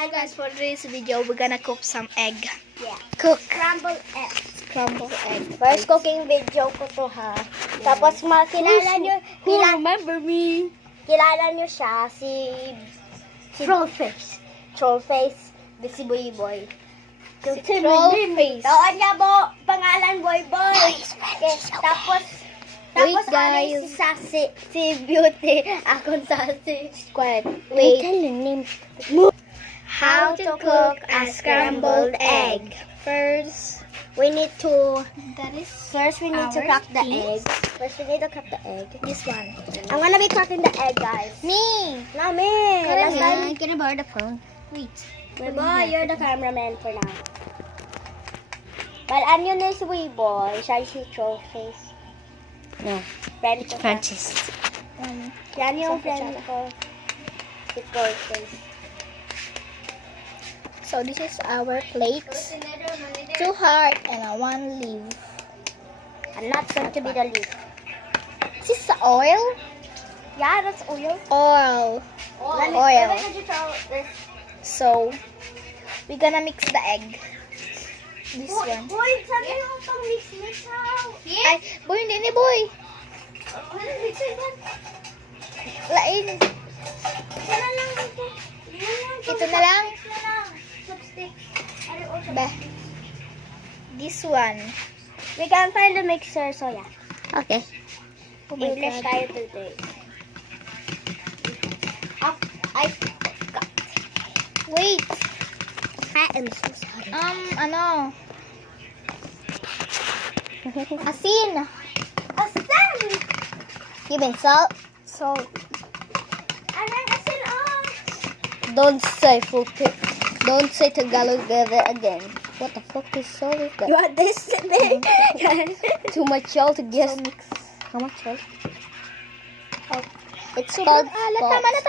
Hi guys, for today's video, we're gonna cook some egg. Yeah. Cook. Scrambled egg. Scrambled egg. First cooking video ko to ha. Tapos kilala Who remember me? kilala nyo siya, si Trollface. Trollface, si Boy Boy. Si Trollface. Tawag niya po, pangalan Boy Boy. Okay, tapos Wait, ano guys. si Sassy, si Beauty, akong Sassy. Quiet. Wait. How to cook a scrambled egg. First, We need to that is First, we need to Our crack the piece. egg. First, we need to crack the egg. this one. I'm gonna be cracking the egg, guys. Me. Not me. Last time, Can I borrow the phone? Wait. my boy, you're the cameraman for now. But ano yun si Wee Boy? Siya si Trollface. No. Friend ko. Francis. Yan yung Sa friend kutsara. ko. Si Trollface. So this is our plate. 2 heart and 1 leaf. I'm not going to be the lead. Is this oil? Yeah, that's oil. Oil. Let Oil. me try this. So we're gonna mix the egg. This one. Boy, sabi mo pang mix how? Ay, boy, hindi ni boy. Ano mix yan? Lain. Ito na lang ito. Ito na lang. Mix na lang. Chopstick. Bah. This one. We can find the mixer, so yeah. Okay. Oh my English God. tayo today. Up, I got. Wait. I am so sorry. Ano? Asin. Asan! Give me salt. Salt. Anong asin on? Don't say fuck. Don't say Tagalog ever again. What the fuck is salt is that? You want this today? Too much salt to guess. How much salt? Oh, it's called alat. salt. Tama na.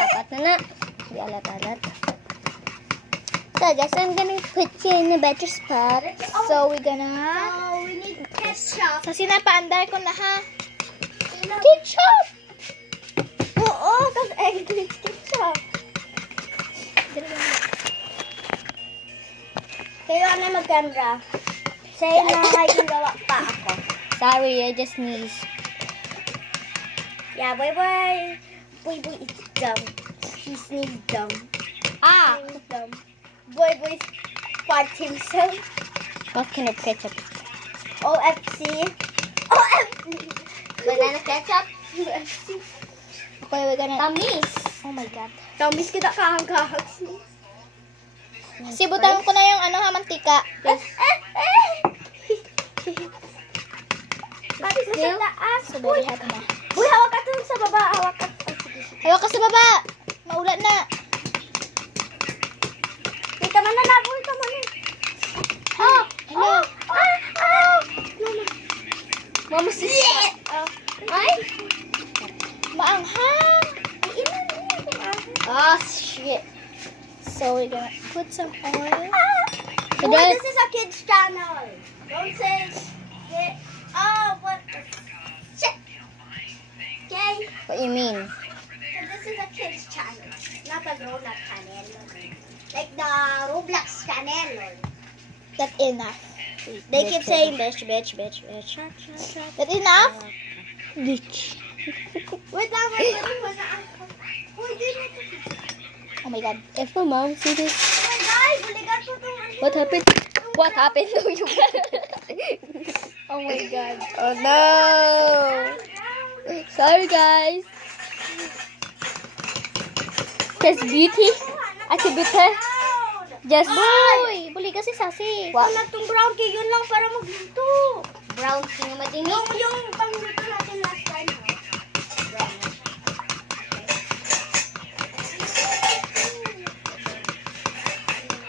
Sapat na na. Di alat-alat. So guys, I'm gonna put you in a better spot. So we're gonna... Oh, we need ketchup. Sa sinapaandar ko na ha. Ketchup! Oo, kasi egg needs ketchup. Kayo na mag-camera. Say na may ginawa pa ako. Sorry, I just sneezed. Yeah, boy boy. Boy boy is dumb. He sneezed dumb. Ah! He sneezed dumb. Boy boy farts himself. What kind of ketchup? OFC. OFC. Banana ketchup? OFC. Okay, we're gonna... Tamis. Oh my God. Tamis kita kahang-kahang. Sibutan ko na yung ano ha, mantika. Bakit mo sa taas? So very hot na. Uy, hawak ka dun sa baba. Hawak ka. Hawak ka sa baba! Maulan na. Wait, tama na. Nabul ka muna. Oh! Hello! Mama, siya. Ay. Maanghang! Ilan. Oh, shit. So we're gonna put some oil. Boy, this is a kid's channel. Don't say it. Oh, what the shit. Okay? What you mean? So this is a kid's channel. Not a grown-up channel. Like the Roblox channel. That enough. They keep saying bitch. That enough? Bitch. Wait lang, wait lang. Uy, di na ito. Oh my God. If my mom see this, Oh my God, buligan ko itong ano. what happened? What happened to you? Oh my God. Oh no. Sorry guys. Just beauty. Ate Beauty. Just boy. Buli kasi sasi. Wala na itong brown cake, yun lang para magluto. Brown king madinis. Yung pangluto natin last time. Ha? Brown.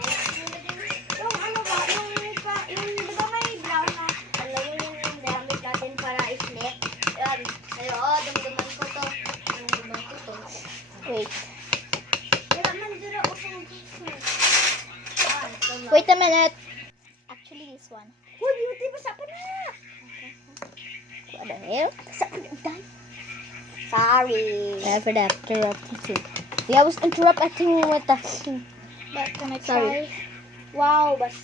Yung ano ba, yung di ba may brown na, ano yung gamit natin para i-flip? Yan. Ayo, dumduman ko to. Dumduman ko to. Wait. Wala man dira usang gusto. Ah, ito lang. Wait a minute. Actually this one. Uy, beauty, basa pa na. What the hell? Sorry. After that, after that. Yeah, I was interrupting with the... But can I Sorry. try? Wow, bas.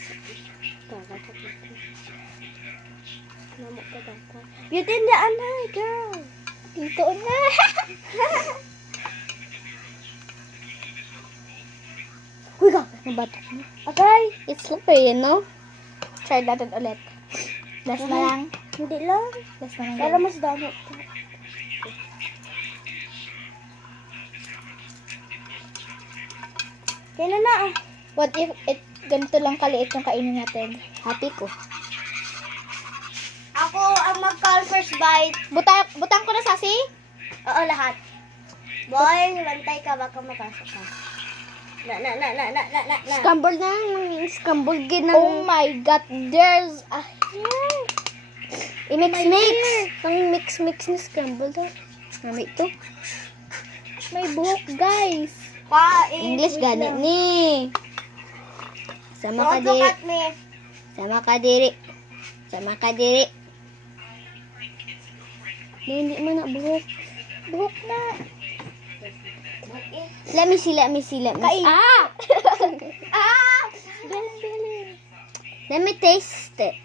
Namok ka bata. You did the anay, girl. Ito na. Uy, ka. Nabatok mo. Okay. It's slippery, you know? Try natin ulit. Last na lang. Hindi lang. Last na lang. Para mas damo. Kailan na ah. What if ganito lang kaliit yung kainin natin? Happy ko. Ako ang mag-call first bite. Butang ko na, Sasi? Oo, lahat. Boy, bantay ka. Baka mapasok ka. Na. Scramble na. Scramble gin ng... Oh my God. There's a hair. I-mix-mix. Ang mix-mix na scramble daw. Mami ito. May buhok, guys. English gani ni. Sama ka Don't look diri. at me. Sama ka diri. Sama ka diri. Hindi mo na buhok. Buhok na. Let me see. Kain. Ah! Ah! Bilin. Let me taste it.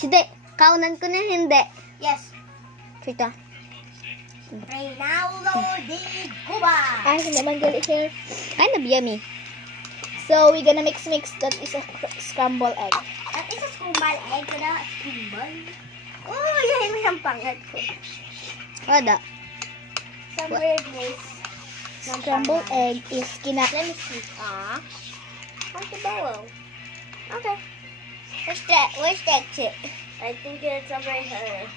Hindi. Kaunan ko na hindi. Yes. Kita. Reynaldo de Cuba. Ay, hindi man gali here. Kind of yummy. So, we're gonna mix. That is a scrambled egg. At isa skumbal egg ko na. Skumbal. Oh, yahin mo yung pangat ko. Wala. Some weirdness. Scrambled egg is Let me see. Ah. How's the bowl? Okay. Where's that chip? I think it's over here.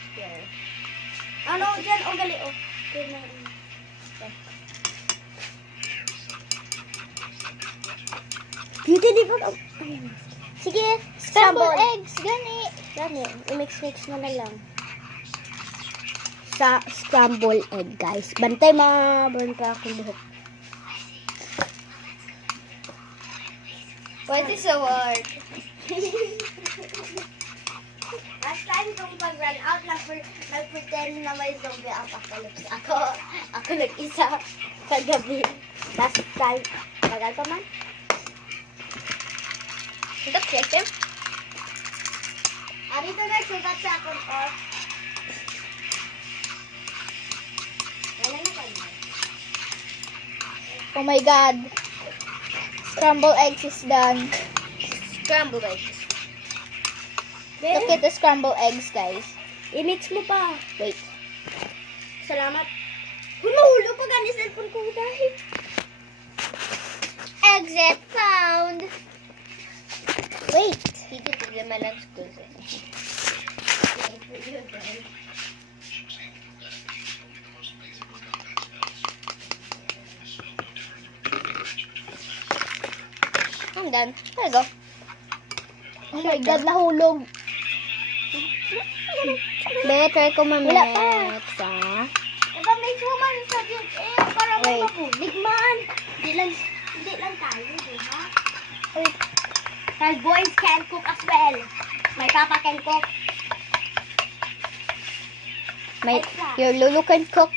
Ano, dyan. Oh, gali. Oh. Okay na. Beauty, di ba? Sige. scrambled eggs. Gani. Gani. I-mix-mix mo na lang. Sa scrambled egg, guys. Bantay Burn pa akong buhok. What is the word? Last time kung pag-run out, nag-pretend na may zombie apocalypse. Ako nag-isa kagabi. Last time. Tagal pa man? Ito, check. Dito na sugat sa akong off. Wala na kayo. Oh my God. Scrambled eggs is done. Scrambled eggs. Look at the scrambled eggs, guys. I-mix mo pa. Wait. Salamat. Hulog pa gani cellphone ko dahil. Exit found. Wait. Dito tignan man lang school. I'm done. There you go. Oh my God, nahulog. Better ko mamix, ah. Diba may suman sa dyan para may Wait. mapulig man. Hindi lang tayo, di ba? Because boys can cook as well. My papa can cook. Your Lulu can cook.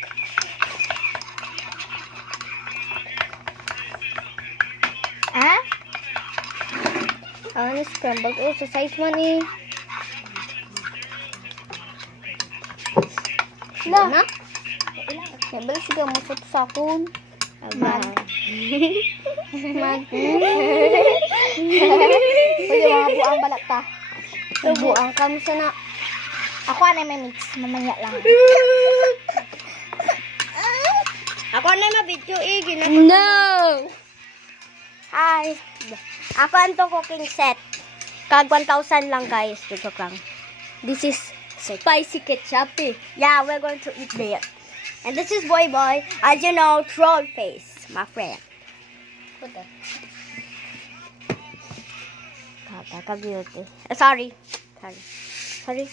Ah? I want to scramble. Oh, sa size mo ni. Na? Nabalik siya mo sa sakon. Man. Man. Pwede mga buang balat ta. Buang ka mo sana. Ako na may mix. Mamaya lang. Ako na ma-video No! Hi. Ako ang to cooking set. Kag 1,000 lang guys. Joke lang. This is spicy ketchup. Yeah, we're going to eat that. And this is Boy Boy. As you know, troll face. My friend. Kaka-beauty. Sorry.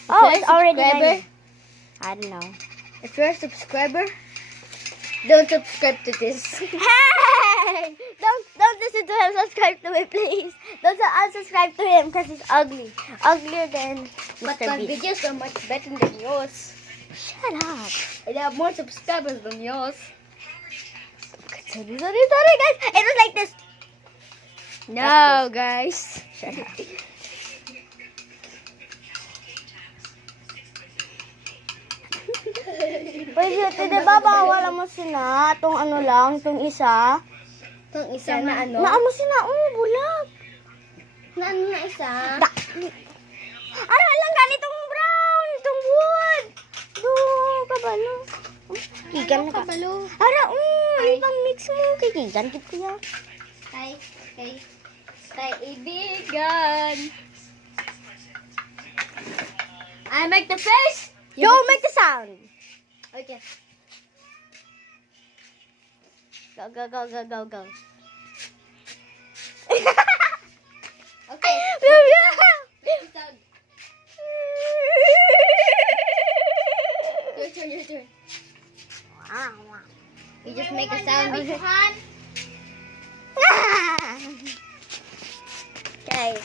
Oh, it's already ready. I don't know. If you're a subscriber, don't subscribe to this. Hey! Don't listen to him. Subscribe to me, please. Don't unsubscribe to him because he's ugly. Uglier than But Mr. my Beast. videos are much better than yours. Shut up. I have more subscribers than yours. Sorry, guys. It was like this. No, guys. Pwede, diba bawal mo sina? Itong ano lang, itong isa. Itong isa na ano? Naamo sina, bulag. Na ano na isa? Ano lang ganitong brown, itong wood. Kabalo. Kigan na ka. Kabalo. Ara, ibang mix mo. Kikigan, kit ko yan. Kay ibigan. I make the face. Yo, make the sound. Okay. Go. Okay. Sound. Your turn. You just make a sound. Okay.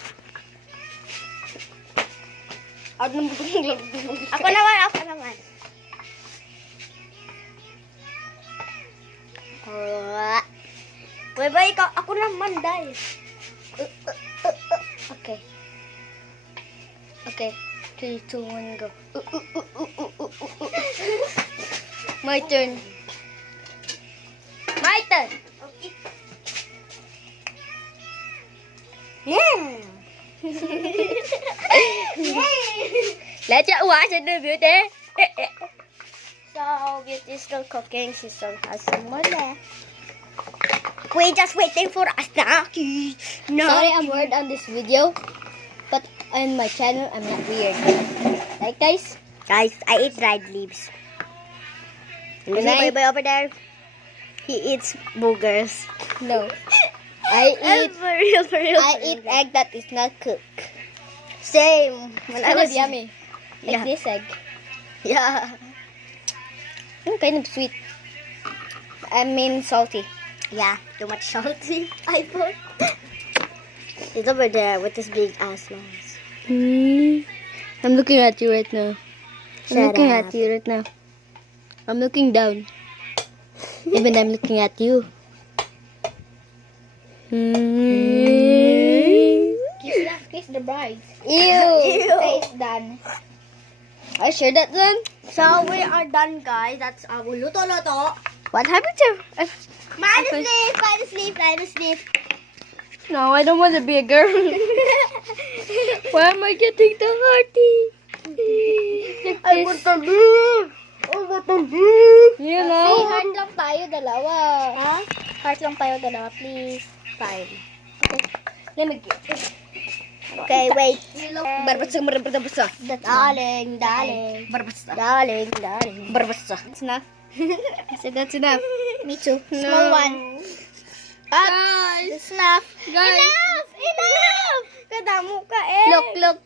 Ako Ako naman. Bye, ikaw. Ako naman, dahil. Okay. Okay. 3, 2, 1, go. My turn. Okay. Yeah. Let you watch the beauty. So, Beauty's still cooking. She still has some more left. We're just waiting for us now. No. Sorry, I'm weird on this video, but on my channel, I'm not weird. Like, guys? Guys, I eat dried leaves. You see I- Boy over there? He eats boogers. No. I For real. eat egg that is not cooked. Same. When It's kind of yummy. Like Yeah. this egg. Yeah. Kind of sweet. I mean salty. Yeah, too much salty. I thought. He's over there with his big ass nose. I'm looking at you right now. Shut looking up. at you right now. I'm looking down. Even I'm looking at you. Kiss the bride. Ew. Face done. Are you sure that's done? So we are done, guys. That's our luto. What happened to? Sleep. No, I don't want to be a girl. Why am I getting the hearty? I want to leave. You know? Say heart lang tayo, dalawa. Ha? Heart lang tayo, dalawa, please. Fine. Okay. Let me get this. Okay, wait. Barbasa. Darling. Barbasa. Darling. Barbasa. That's enough. I said that's enough. Me too. No. Small one. Guys. It's enough. Guys. Enough! Kadamo ka eh. Look.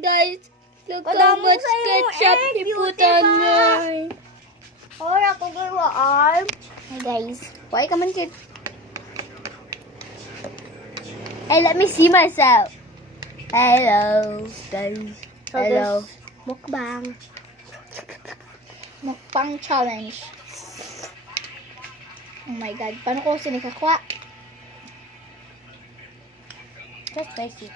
Guys. Look how Kadamo much sa iyong ketchup egg, he put beauty on pa. mine. Oh, ako gawaan. Hey guys. Why come on, kid? Hey, let me see myself. Hello, guys. So Hello. this mukbang. Mukbang challenge. Oh my god. Paano ko sinikakwa? Just spicy.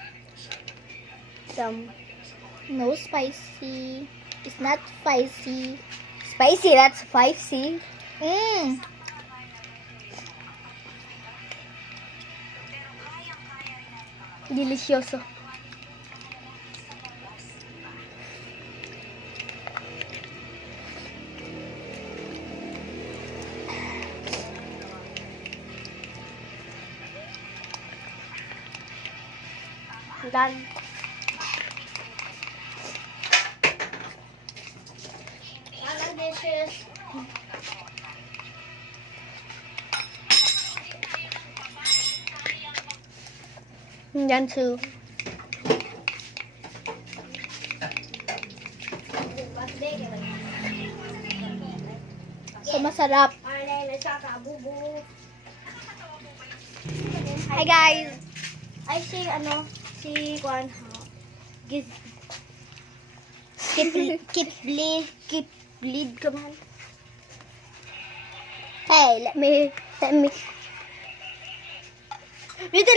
No spicy. It's not spicy. Spicy, that's spicy. Delicioso. Done. Dishes. Yan too. So masarap. Hi guys. Ay si si Kwan keep bleed ka man. Hey, let me. Beauty,